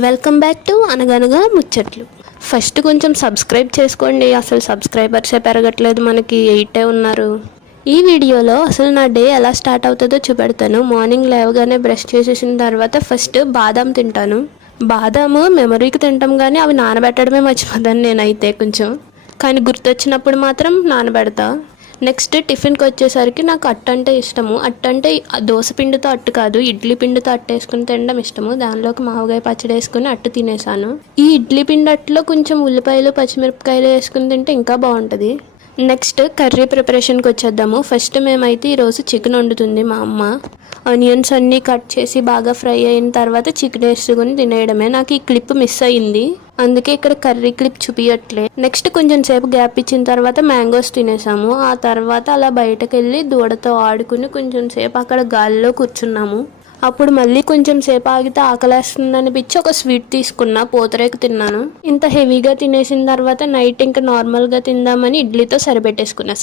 Welcome back to అనగనగా ముచ్చట్లు. First కొంచెం సబ్స్క్రైబ్ చేసుకోండి. అసలు సబ్స్క్రైబర్సే పెరగట్లేదు, మనకి 8 ఉన్నారు. ఈ వీడియోలో అసలు నా డే ఎలా స్టార్ట్ అవుతుందో చూపెడతాను. మార్నింగ్ లేవగానే బ్రష్ చేసేసిన తర్వాత ఫస్ట్ బాదాం తింటాను. బాదాము మెమరీకి తింటాం కానీ అవి నానబెట్టడమే మర్చిపోతాను నేనైతే కొంచెం. కానీ గుర్తొచ్చినప్పుడు మాత్రం నానబెడతా. నెక్స్ట్ టిఫిన్కి వచ్చేసరికి నాకు అట్టు అంటే ఇష్టము. అట్టు అంటే దోశ పిండితో అట్టు కాదు, ఇడ్లీ పిండితో అట్టు వేసుకుని తినడం ఇష్టము. దానిలోకి మామూలుగా పచ్చడి వేసుకుని అట్టు తినేసాను. ఈ ఇడ్లీ పిండి అట్టులో కొంచెం ఉల్లిపాయలు పచ్చిమిరపకాయలు వేసుకుని తింటే ఇంకా బాగుంటుంది. నెక్స్ట్ కర్రీ ప్రిపరేషన్కి వచ్చేద్దాము. ఫస్ట్ మేమైతే ఈరోజు చికెన్ వండుతుంది మా అమ్మ. ఆనియన్స్ అన్నీ కట్ చేసి బాగా ఫ్రై అయిన తర్వాత చికెన్ వేసుకుని తినేయడమే. నాకు ఈ క్లిప్ మిస్ అయ్యింది, అందుకే ఇక్కడ కర్రీ క్లిప్ చూపించట్లే. నెక్స్ట్ కొంచెం సేపు గ్యాప్ ఇచ్చిన తర్వాత మ్యాంగోస్ తినేసాము. ఆ తర్వాత అలా బయటకు వెళ్ళి దూడతో ఆడుకుని కొంచెం సేపు అక్కడ గాలిలో కూర్చున్నాము. అప్పుడు మళ్ళీ కొంచెం సేపు ఆగితే ఆకలేస్తుంది అనిపించి ఒక స్వీట్ తీసుకున్నా, పూతరేకు తిన్నాను. ఇంత హెవీగా తినేసిన తర్వాత నైట్ ఇంకా నార్మల్గా తిందామని ఇడ్లీతో సరిపెట్టేసుకున్నా.